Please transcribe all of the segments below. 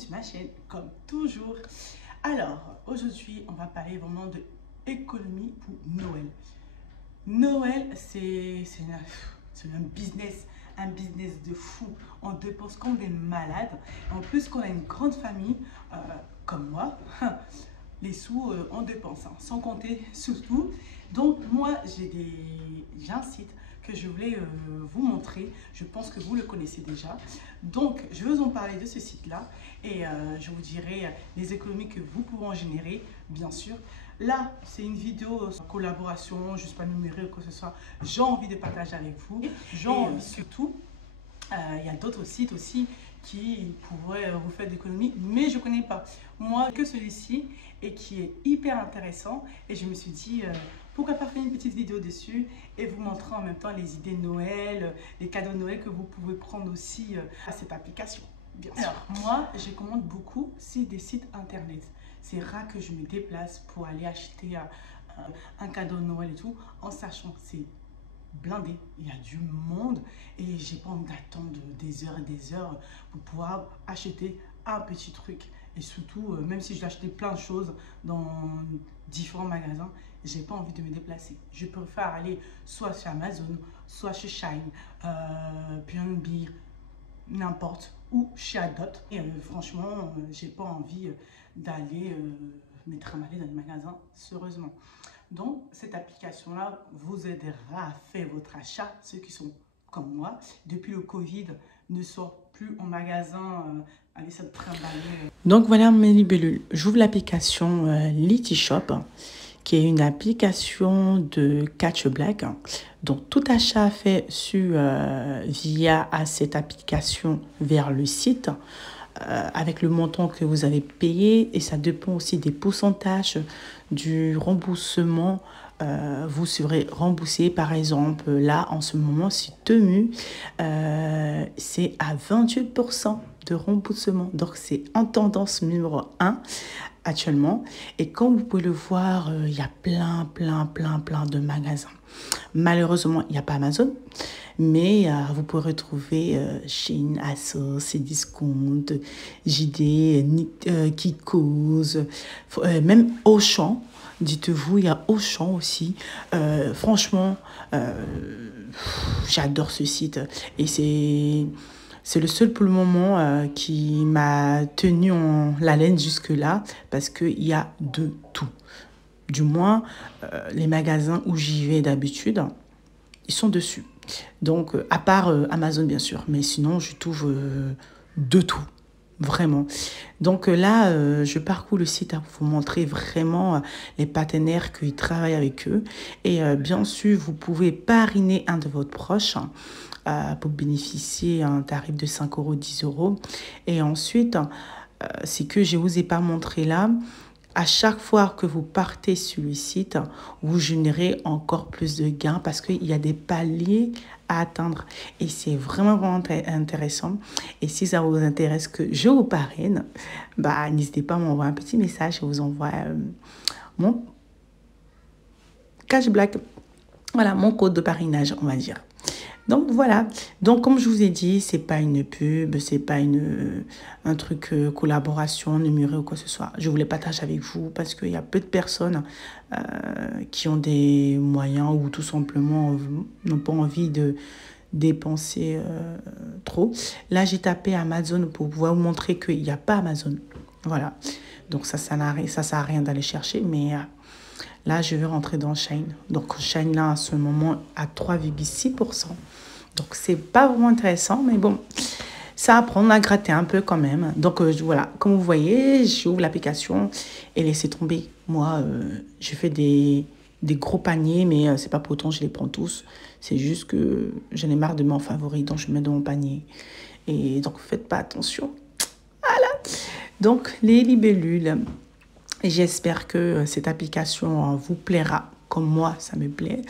sur ma chaîne, comme toujours. Alors, aujourd'hui, on va parler vraiment de économie pour Noël. Noël, c'est un business de fou. On dépense comme des malades. En plus, quand on a une grande famille, comme moi, les sous, on dépense, hein, sans compter surtout. Donc, moi, j'ai un site que je voulais vous montrer. Je pense que vous le connaissez déjà. Donc, je vais vous en parler de ce site-là et je vous dirai les économies que vous pouvez en générer, bien sûr. Là, c'est une vidéo collaboration, juste pas numérée ou quoi que ce soit. J'ai envie de partager avec vous. Surtout, il y a d'autres sites aussi qui pourraient vous faire d'économies, mais je ne connais pas. Moi, que celui-ci et qui est hyper intéressant. Et je me suis dit, pourquoi pas faire une petite vidéo dessus et vous montrer en même temps les idées de Noël, les cadeaux de Noël que vous pouvez prendre aussi à cette application. Bien sûr. Alors, moi, je commande beaucoup sur des sites internet. C'est rare que je me déplace pour aller acheter un cadeau de Noël et tout, en sachant que c'est blindé, il y a du monde et j'ai pas envie d'attendre des heures et des heures pour pouvoir acheter un petit truc. Et surtout, même si je vais acheter plein de choses dans différents magasins, j'ai pas envie de me déplacer. Je préfère aller soit chez Amazon, soit chez Shine, B&B, n'importe, ou chez Adot. Et franchement, j'ai pas envie d'aller me tramaler dans les magasins, sérieusement. Donc, cette application-là vous aidera à faire votre achat, ceux qui sont comme moi. Depuis le Covid, ne sortent plus en magasin, allez, ça te trimballer. Donc, voilà mes libellules. J'ouvre l'application Litishop, qui est une application de Catch Black. Donc, tout achat fait via cette application vers le site, avec le montant que vous avez payé, et ça dépend aussi des pourcentages du remboursement. Vous serez remboursé, par exemple, là en ce moment, si Temu, c'est à 28% de remboursement. Donc c'est en tendance numéro 1 actuellement. Et comme vous pouvez le voir, il y a plein de magasins. Malheureusement, il n'y a pas Amazon, mais vous pouvez retrouver Shein, ASOS, Cdiscount, JD, Kiko's, même Auchan. Dites-vous, il y a Auchan aussi. Franchement, j'adore ce site et c'est le seul pour le moment qui m'a tenu en haleine jusque-là, parce qu'il y a de tout. Du moins, les magasins où j'y vais d'habitude, ils sont dessus. Donc, à part Amazon, bien sûr. Mais sinon, je trouve de tout. Vraiment. Donc là, je parcours le site pour vous montrer vraiment les partenaires qui travaillent avec eux. Et bien sûr, vous pouvez parrainer un de vos proches pour bénéficier d'un tarif de 5 euros, 10 euros. Et ensuite, c'est que je ne vous ai pas montré là. À chaque fois que vous partez sur le site, vous générez encore plus de gains parce qu'il y a des paliers à atteindre. Et c'est vraiment intéressant. Et si ça vous intéresse que je vous parraine, bah, n'hésitez pas à m'envoyer un petit message. Je vous envoie mon cashback. Voilà, mon code de parrainage, on va dire. Donc voilà, donc comme je vous ai dit, c'est pas une pub, c'est pas un truc collaboration numérée ou quoi que ce soit. Je voulais partager avec vous parce qu'il y a peu de personnes qui ont des moyens ou tout simplement n'ont pas envie de dépenser trop. Là, j'ai tapé Amazon pour pouvoir vous montrer qu'il n'y a pas Amazon. Voilà, donc ça sert à rien d'aller chercher, mais là, je vais rentrer dans Shine. Donc, Shine, là, à ce moment, à 3,6%. Donc, c'est pas vraiment intéressant, mais bon, ça apprend à gratter un peu quand même. Donc, voilà, comme vous voyez, j'ouvre l'application et laissez tomber. Moi, je fais des gros paniers, mais c'est pas pour autant que je les prends tous. C'est juste que j'en ai marre de mon favori, donc je mets dans mon panier. Et donc, faites pas attention. Voilà. Donc, les libellules. Et j'espère que cette application vous plaira, comme moi, ça me plaît.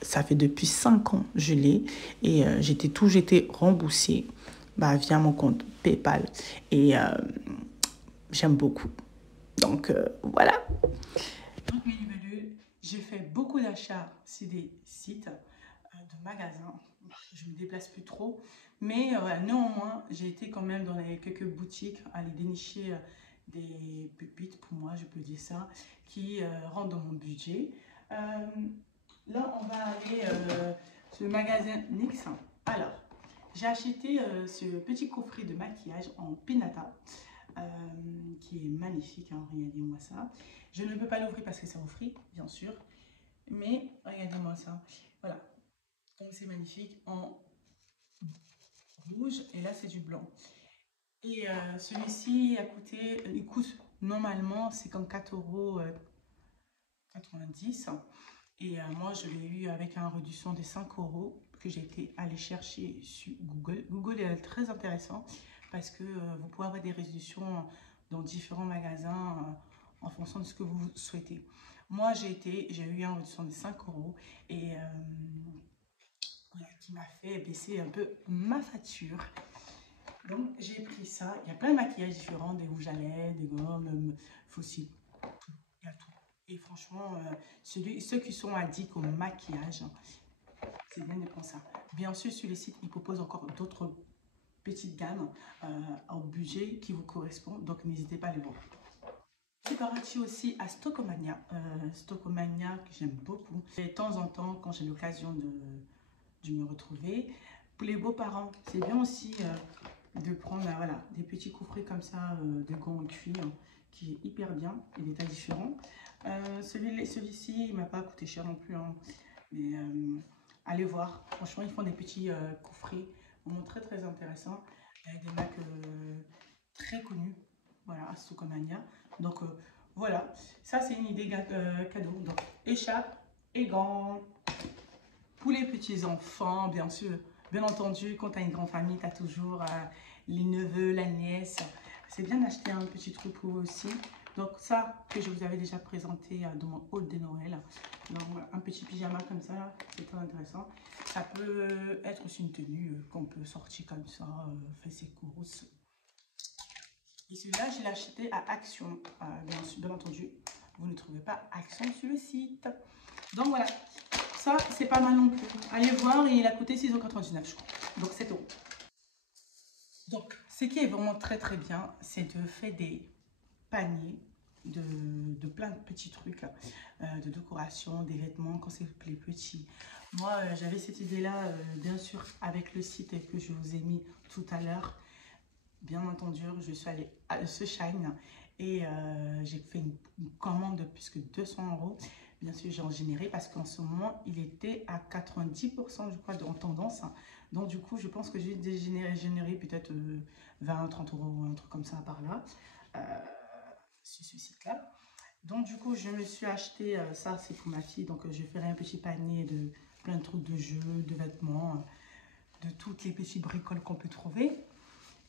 Ça fait depuis 5 ans je l'ai et j'étais remboursée via mon compte PayPal. Et j'aime beaucoup. Donc, voilà. Donc, mes libellules, j'ai fait beaucoup d'achats sur des sites de magasins. je me déplace plus trop. Mais voilà, néanmoins, j'ai été quand même dans quelques boutiques à aller dénicher des pépites, pour moi, je peux dire ça, qui rentrent dans mon budget. Là, on va aller sur le magasin NYX. Alors, j'ai acheté ce petit coffret de maquillage en pinata. Qui est magnifique, hein, regardez-moi ça. Je ne peux pas l'ouvrir parce que c'est en frit, bien sûr. Mais regardez-moi ça. Voilà, comme c'est magnifique en rouge et là c'est du blanc. Et celui-ci a coûté, il coûte normalement 54,90 €. Et moi je l'ai eu avec un réduction de 5 € que j'ai été aller chercher sur Google. Google est très intéressant parce que vous pouvez avoir des réductions dans différents magasins en fonction de ce que vous souhaitez. Moi j'ai eu un réduction de 5 € et voilà, qui m'a fait baisser un peu ma facture. Donc j'ai pris ça. Il y a plein de maquillages différents, des rouges à lèvres, des gommes, fossiles, il y a tout. Et franchement, ceux qui sont addicts au maquillage, c'est bien de prendre ça. Bien sûr, sur les sites, ils proposent encore d'autres petites gammes au budget qui vous correspondent. Donc n'hésitez pas à les voir. C'est parti aussi à Stockomania. Stockomania que j'aime beaucoup. Et de temps en temps, quand j'ai l'occasion de me retrouver. Pour les beaux-parents, c'est bien aussi de prendre voilà, des petits coffrets comme ça de gants en cuir qui est hyper bien et des tailles différents. Celui-ci, il m'a pas coûté cher non plus, hein, mais allez voir. Franchement, ils font des petits coffrets vraiment très très intéressants avec des marques très connues. Voilà, à Stockomania. Donc voilà, ça c'est une idée cadeau. Donc écharpe et gants. Pour les petits-enfants, bien sûr, bien entendu, quand tu as une grande famille, tu as toujours les neveux, la nièce. C'est bien d'acheter un petit truc pour eux aussi. Donc ça, que je vous avais déjà présenté dans mon haul de Noël. Donc un petit pyjama comme ça, c'est très intéressant. Ça peut être aussi une tenue qu'on peut sortir comme ça, faire ses courses. Et celui-là, je l'ai acheté à Action. Bien entendu, vous ne trouvez pas Action sur le site. Donc voilà. Ça, c'est pas mal non plus. Allez voir, et il a coûté 6,99 €, je crois. Donc 7 €. Donc, ce qui est vraiment très très bien, c'est de faire des paniers de plein de petits trucs de décoration, des vêtements quand c'est les petits. Moi, j'avais cette idée-là, bien sûr, avec le site que je vous ai mis tout à l'heure. Bien entendu, je suis allée à ce Shine et j'ai fait une commande de plus que 200 €. Bien sûr, j'ai en généré parce qu'en ce moment, il était à 90%, je crois, en tendance. Donc, du coup, je pense que j'ai généré peut-être 20, 30 € un truc comme ça par là, sur ce site-là. Donc, du coup, je me suis acheté, ça, c'est pour ma fille. Donc, je ferai un petit panier de plein de trucs de jeux, de vêtements, de toutes les petites bricoles qu'on peut trouver.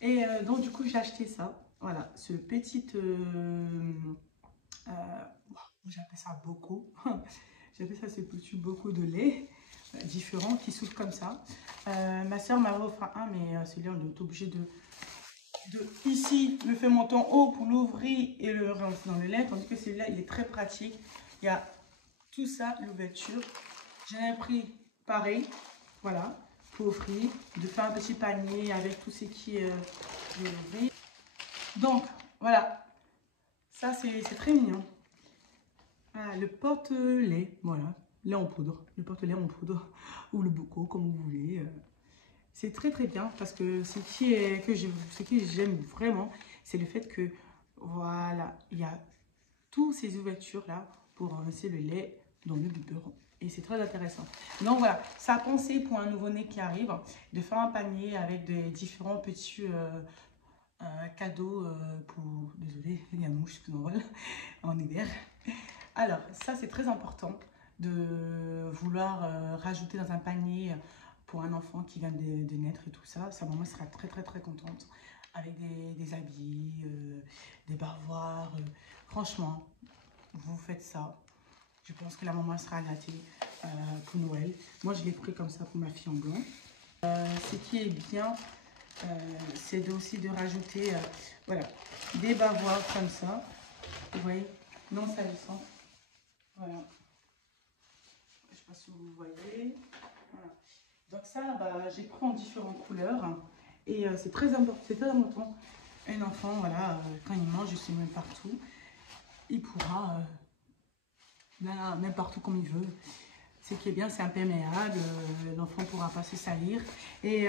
Et donc, du coup, j'ai acheté ça. Voilà, ce petit... j'appelle ça beaucoup. J'appelle ça ce petit beaucoup de lait différent qui s'ouvre comme ça. Ma soeur m'avait offert un, mais celui-là, on est obligé de ici, le faire monter en haut pour l'ouvrir et le rentrer dans le lait. Tandis que celui-là, il est très pratique. Il y a tout ça, l'ouverture. J'en ai pris pareil, voilà, pour offrir, de faire un petit panier avec tout ce qui est ouvrir. Donc, voilà, ça c'est très mignon. Voilà, le porte-lait, voilà, lait en poudre, le porte-lait en poudre, ou le bocaux, comme vous voulez. C'est très très bien parce que ce que j'aime vraiment, c'est le fait que, voilà, il y a toutes ces ouvertures là pour renverser le lait dans le biberon. Et c'est très intéressant. Donc voilà, ça a pensé pour un nouveau-né qui arrive, de faire un panier avec des différents petits cadeaux pour... Désolée, il y a une mouche qui m'envole en hiver. Alors, ça c'est très important de vouloir rajouter dans un panier pour un enfant qui vient de naître et tout ça. Sa maman sera très très très contente avec des habits, des bavoirs. Franchement, vous faites ça. Je pense que la maman sera gâtée pour Noël. Moi, je l'ai pris comme ça pour ma fille en blanc. Ce qui est bien, c'est aussi de rajouter voilà, des bavoirs comme ça. Vous voyez, non salissant. Voilà. Je ne sais pas si vous voyez. Voilà. Donc ça, bah, j'ai pris en différentes couleurs. Et c'est très important, c'est très important. Un enfant, voilà, quand il mange, je sais même partout, il pourra, là, même partout comme il veut. Ce qui est bien, c'est imperméable, l'enfant ne pourra pas se salir. Et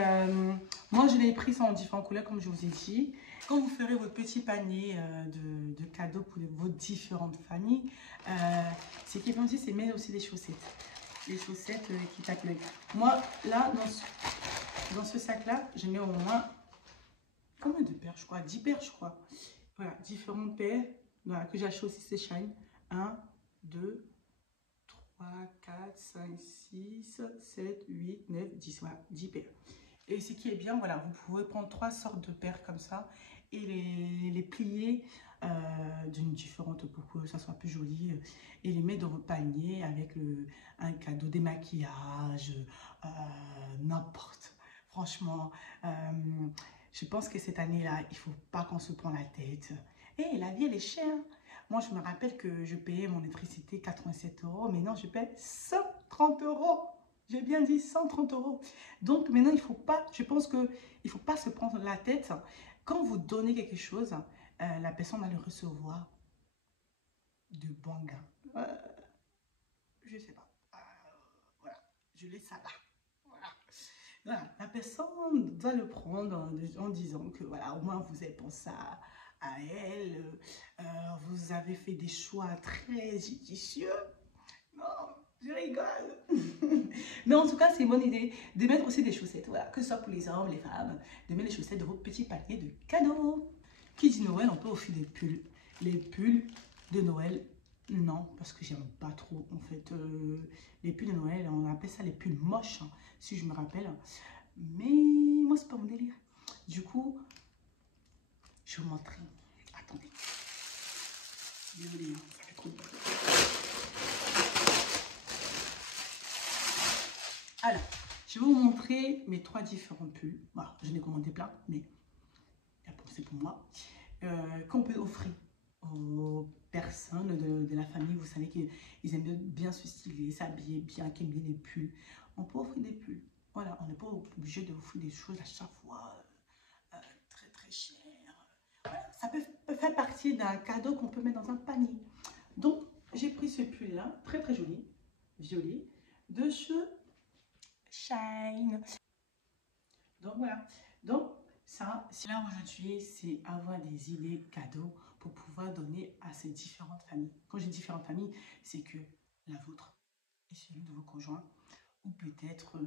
moi, je l'ai pris en différentes couleurs, comme je vous ai dit. Quand vous ferez votre petit panier de cadeaux pour vos différentes familles, ce qui est bien aussi, c'est mettre aussi des chaussettes. Les chaussettes qui tapent l'œil. Moi, là, dans ce sac-là, je mets au moins, combien de paires, je crois? 10 paires, je crois. Voilà, différentes paires. Voilà, que j'ai acheté aussi, c'est Shine. 1, 2, 3, 4, 5, 6, 7, 8, 9, 10. Voilà, 10 paires. Et ce qui est bien, voilà, vous pouvez prendre 3 sortes de paires comme ça et les plier d'une différente pour que ça soit plus joli et les mettre dans votre panier avec un cadeau, des maquillages, n'importe. Franchement, je pense que cette année-là, il ne faut pas qu'on se prenne la tête. Et la vie, elle est chère. Moi, je me rappelle que je payais mon électricité 87 €. Maintenant, je paye 130 €. J'ai bien dit 130 €. Donc, maintenant, il faut pas, je pense qu'il ne faut pas se prendre la tête. Quand vous donnez quelque chose, la personne va le recevoir de bon gain. Je ne sais pas. Voilà, je laisse ça là. Voilà. Voilà. La personne doit le prendre en disant que, voilà, au moins, vous avez pensé à elle. Vous avez fait des choix très judicieux. Non, je rigole. Mais en tout cas, c'est une bonne idée de mettre aussi des chaussettes. Voilà, que ce soit pour les hommes, les femmes, de mettre les chaussettes dans vos petits paniers de cadeaux. Qui dit Noël, on peut offrir des pulls. Les pulls de Noël, non, parce que j'aime pas trop. En fait, les pulls de Noël, on appelle ça les pulls moches, hein, si je me rappelle. Mais moi, c'est pas mon délire. Du coup, je vais vous montrer. Attendez. Désolée, hein, ça fait trop de bruit. Alors, je vais vous montrer mes 3 différents pulls. Voilà, je n'ai commandé plein, mais c'est pour moi. Qu'on peut offrir aux personnes de la famille. Vous savez qu'ils aiment bien se styler, s'habiller bien, qu'ils aiment bien les pulls. On peut offrir des pulls. Voilà, on n'est pas obligé d'offrir des choses à chaque fois très très chères. Voilà, ça peut faire partie d'un cadeau qu'on peut mettre dans un panier. Donc, j'ai pris ce pull-là, très très joli, violet, de chez Shine. Donc voilà. Donc ça, c'est là aujourd'hui, c'est avoir des idées cadeaux pour pouvoir donner à ces différentes familles. Quand j'ai différentes familles, c'est que la vôtre et celui de vos conjoints, ou peut-être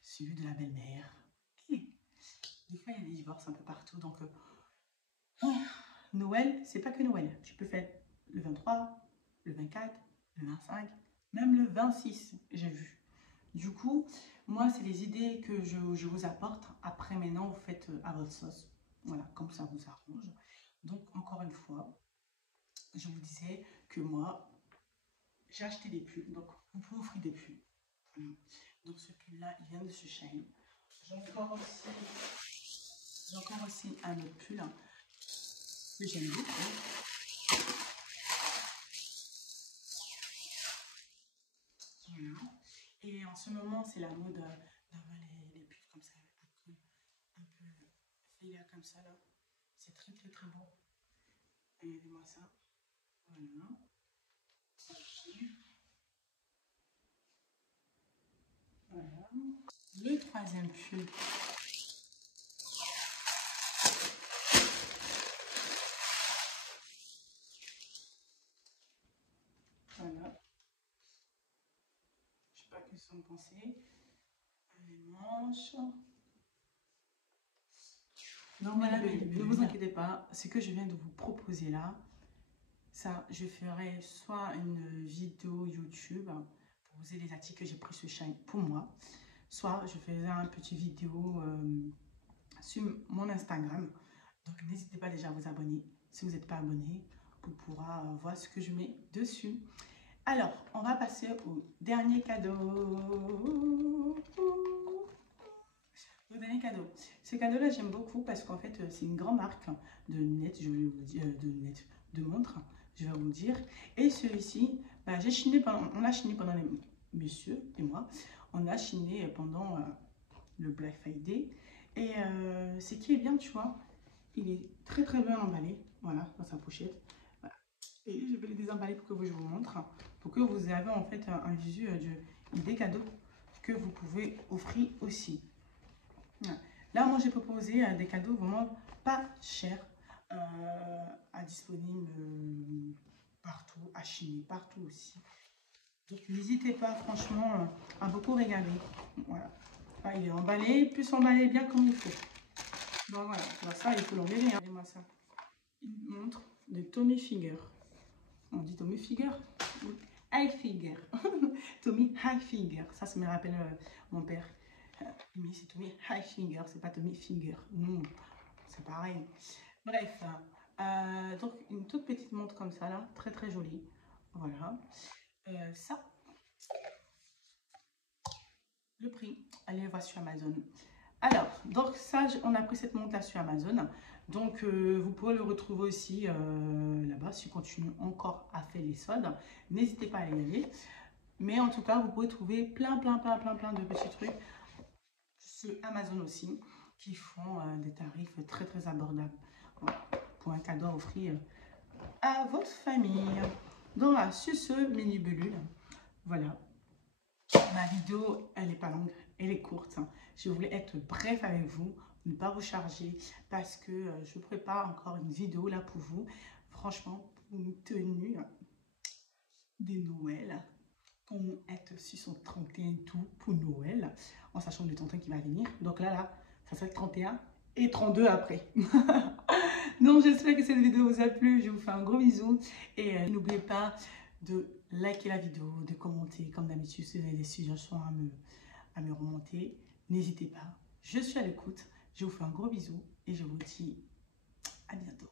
celui de la belle-mère. Des fois, il y a des divorces un peu partout. Donc, Noël, c'est pas que Noël. Tu peux faire le 23, le 24, le 25, même le 26, j'ai vu. Du coup, moi, c'est les idées que je vous apporte. Après, maintenant, vous faites à votre sauce. Voilà, comme ça vous arrange. Donc, encore une fois, je vous disais que moi, j'ai acheté des pulls. Donc, vous pouvez offrir des pulls. Voilà. Donc, ce pull-là, il vient de ce Shine. J'ai encore aussi un autre pull hein, que j'aime beaucoup. Voilà. Et en ce moment, c'est la mode d'avoir les pulls comme ça, un peu fila comme ça là. C'est très très très beau. Regardez-moi ça. Voilà. Voilà. Le troisième pull. Voilà. Je sais pas que ça me pensez. Les manches. Non, voilà, ne vous inquiétez pas. Ce que je viens de vous proposer là, ça, je ferai soit une vidéo YouTube pour vous aider les articles que j'ai pris sur Shine pour moi, soit je ferai un petit vidéo sur mon Instagram. Donc, n'hésitez pas déjà à vous abonner si vous n'êtes pas abonné pour pouvoir voir ce que je mets dessus. Alors, on va passer au dernier cadeau. Le dernier cadeau. Ce cadeau-là, j'aime beaucoup parce qu'en fait, c'est une grande marque de lunettes, je vais vous dire, de montres, je vais vous dire. Et celui-ci, bah, on a chiné pendant les messieurs et moi, on a chiné pendant le Black Friday. Et ce qui est bien, tu vois, il est très très bien emballé, voilà, dans sa pochette. Voilà. Et je vais le désemballer pour que je vous montre, pour que vous ayez en fait un visu des cadeaux que vous pouvez offrir aussi. Voilà. Là, moi, j'ai proposé des cadeaux vraiment pas chers, disponibles partout, à Chine, partout aussi. Donc, n'hésitez pas, franchement, à beaucoup regarder. Voilà. Ah, il est emballé, plus emballé bien comme il faut. Donc voilà, alors ça, il faut l'enlever. Hein. Regardez-moi ça. Une montre de Tommy Hilfiger. On dit Tommy Hilfiger? Hilfiger. Tommy Hilfiger. Ça me rappelle mon père. Mais c'est Tommy Hilfiger, c'est pas Tommy Hilfiger. Non, c'est pareil. Bref, donc une toute petite montre comme ça, là, très très jolie. Voilà. Ça, le prix, allez voir sur Amazon. Alors, donc ça, on a pris cette montre là sur Amazon. Donc, vous pouvez le retrouver aussi là-bas si on continue encore à faire les soldes. N'hésitez pas à y aller. Mais en tout cas, vous pouvez trouver plein de petits trucs sur Amazon aussi qui font des tarifs très très abordables. Voilà, pour un cadeau à offrir à votre famille. Donc, là, sur ce mini bulle, voilà. Ma vidéo, elle n'est pas longue, elle est courte. Je voulais être bref avec vous, ne pas vous charger parce que je prépare encore une vidéo là pour vous. Franchement, pour une tenue de Noël. Comment être sur son 31 tout pour Noël, en sachant le 31 qui va venir. Donc là, ça serait 31 et 32 après. Donc, j'espère que cette vidéo vous a plu. Je vous fais un gros bisou. Et n'oubliez pas de liker la vidéo, de commenter. Comme d'habitude, si vous avez des suggestions à me remonter, n'hésitez pas. Je suis à l'écoute. Je vous fais un gros bisou et je vous dis à bientôt.